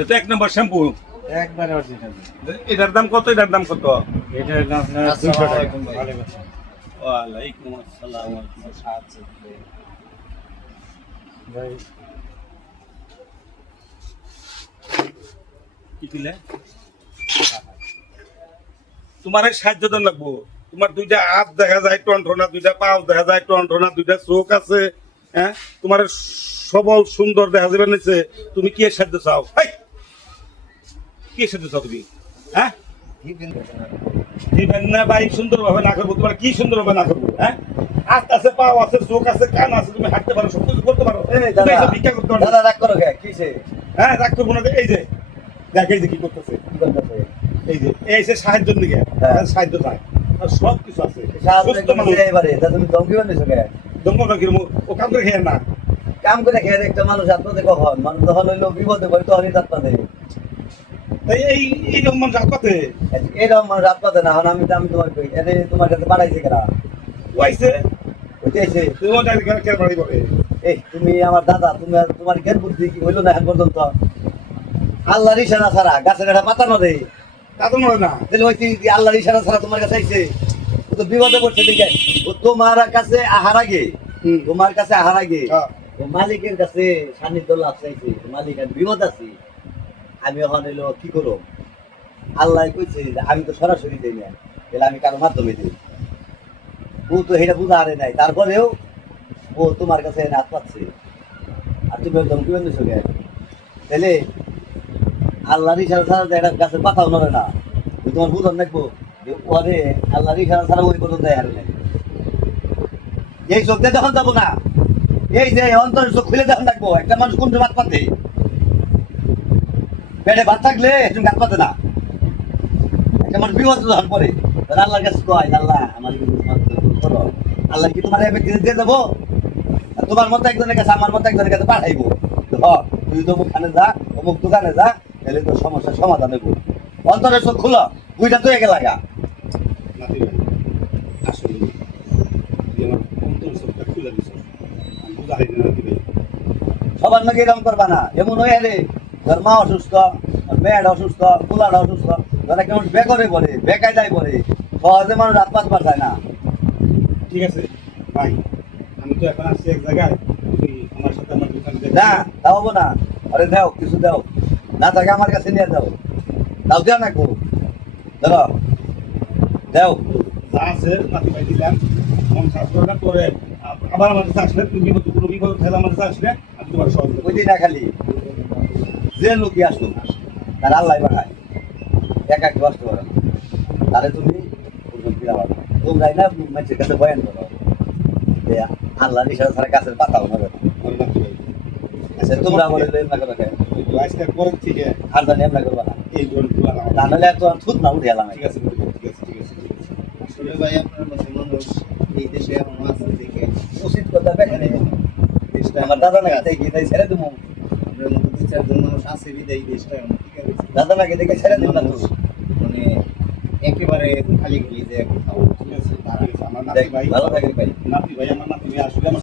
এটা এক নম্বর শ্যাম্পু। একবারে অরিজিনাল। এটার দাম কত? এটার দাম কত? এটার দাম আপনার 200 টাকা। ওয়ালাইকুম আসসালাম। ভাই কি দিলে? তোমার এই সাহায্য তো লাগবো। তোমার দুইটা হাত দেখা যায় টনটনা, দুইটা পাও দেখা যায় টনটনা, দুইটা চোখ আছে, হ্যাঁ? তোমার সবল সুন্দর দেখা যাবে নিচে। তুমি কি এর সাহায্য চাও? এই! কি এর সাহায্য চাও তুমি? হ্যাঁ? দিবেন না ভাই, সুন্দরভাবে না করবো। তোমার কি সুন্দরভাবে না করবো? হ্যাঁ? হাত আছে, পাও আছে, চোখ আছে, কান আছে, তুমি হাঁটতে পারো, সব কিছু করতে পারো। তুমি এসব ভিক্ষা করতে পারো না। রাগ করো কে? কিসে? হ্যাঁ, রাগ করবো না। এই যে দেখ, এই যে কি করতেছে, কি করতেছে? এই যে এই যে সাহায্যের দিকে সাহায্য চায়, আর সব কিছু আছে। সুস্থ মানুষ। এবারে তা তুমি ধমকি বানিয়েছো কে? দমকা কিরম ও কাম করে খেয়ে না। কাম করে খেয়ে একটা মানুষ আত্মহত্যা কখন? মানুষ যখন হইলো বিপদে পড়ে তখনই আত্মহত্যা। তাই এইরকম মানুষ আপাতে এরকম মানুষ আত্মহত্যা না হন আমি তোমার কই এনে তোমার কাছে বাড়াইছে কেনা ওয়াইছে হইতেছে তোমার ডাইরেক্ট কেন বাড়ি পড়ে। এই তুমি আমার দাদা তুমি তোমার জ্ঞান বুদ্ধি কি হইলো না এখন পর্যন্ত? আল্লাহর ইশারা ছাড়া গাছের একটা পাতা নড়ে তা তো মনে না। তাহলে ওই আল্লাহর ইশারা ছাড়া তোমার কাছে আইছে? ও তো বিপদে পড়ছে দিকে ও তোমার কাছে আহার আগে তোমার কাছে আহার আগে ও মালিকের কাছে সান্নিধ্য লাভ চাইছে। মালিক আর বিপদ আছে, আমি এখন এলো কি করো? আল্লাহ কইছে যে আমি তো সরাসরি দেই না, তাহলে আমি কারো মাধ্যমে দিই। ও তো এটা বুঝা হারে নাই, তারপরেও ও তোমার কাছে হাত পাচ্ছে আর তুমি একদম কি বলছো কে? তাহলে আল্লাহর ইশারা ছাড়া তো একটা গাছের পাতাও নড়ে না। তোমার বুঝন দেখবো যে ওরে আল্লাহর ইশারা ছাড়া ওই পর্যন্ত হারে নাই। এই চোখ দিয়ে যখন যাবো না, এই যে অন্তরের চোখ খুলে যখন দেখবো একটা মানুষ কোন ভাত পাতে, পেটে ভাত থাকলে তুমি ভাত পাতে না। একটা মানুষ বিপদ যখন পরে আল্লাহর কাছে কয় আল্লাহ আমার করো, আল্লাহ কি তোমার দিয়ে দেবো? তোমার মতো একজনের কাছে আমার মতো একজনের কাছে পাঠাইবো। তুই তো ওখানে যা, অমুক দোকানে যা, তাহলে তোর সমস্যার সমাধান হইব। অন্তরের চোখ খুলো, বুঝটা তো একে লাগা। নাতি ভাই, আসলে তুই আমার অন্তর চোখটা খুলে দিছ। আমি বুঝা হারি না নাতি ভাই। সবার নাকি এরকম করবা না। এমন হয়ে রে তোর মা অসুস্থ, মেয়ের অসুস্থ, পোলার অসুস্থ, যারা কেমন বেকরে পড়ে, বেকায় যায় পড়ে, সহজে মানুষ রাত পাঁচ বার যায় না। ঠিক আছে ভাই, আমি তো এখন আসছি এক জায়গায়, তুমি আমার সাথে আমার দোকানে না তাও হবো না। আরে দাও কিছু দাও, না থাকে আমার কাছে নিয়ে যাও। দাও দেও না কো ধরো দাও। যা আছে নাতি ভাই দিলাম। মন খারাপ করো না, পরে আবার আমার কাছে আসলে তুমি কোনো বিপদ থাকলে আমার কাছে আসলে আমি তোমার সহযোগিতা ওই দিন না খালি যে লোকই আসলো তার আল্লাহ বাড়ায়, একা একটু আসতে পারে না। তাহলে তুমি তোমরাই না মানুষের কাছে বয়ান করো যে আল্লাহ ইশারা ছাড়া গাছের পাতাও নড়ে না। করো নাতি ভাই। আচ্ছা তোমরা বলে এমনা করো কেন? আজকের পরের থেকে আর জানি এমনা করবা না, এই ধরনের না। তা নাহলে এত থুত না উঠে এলাম। ঠিক আছে নাতি ভাই, ঠিক আছে, ঠিক আছে, ঠিক আছে। আসলে ভাই আপনার মতো মানুষ এই দেশে এখনো আছে দেখে উচিত কথা দেখেন দেশটা আমার দাদা নাকি দেখি তাই ছেড়ে দেবো। আপনার মতো দু চারজন মানুষ আছে বিদায় এই দেশটা এমন ঠিক আছে। দাদা নাকি দেখে ছেড়ে দেবো না তো। মানে একেবারে খালি খালি যে কোথাও ঠিক আছে, ঠিক আছে। আমার নাতি ভাই, ভালো থাকে ভাই। নাতি ভাই, আমার নাতি ভাই আসলে আমার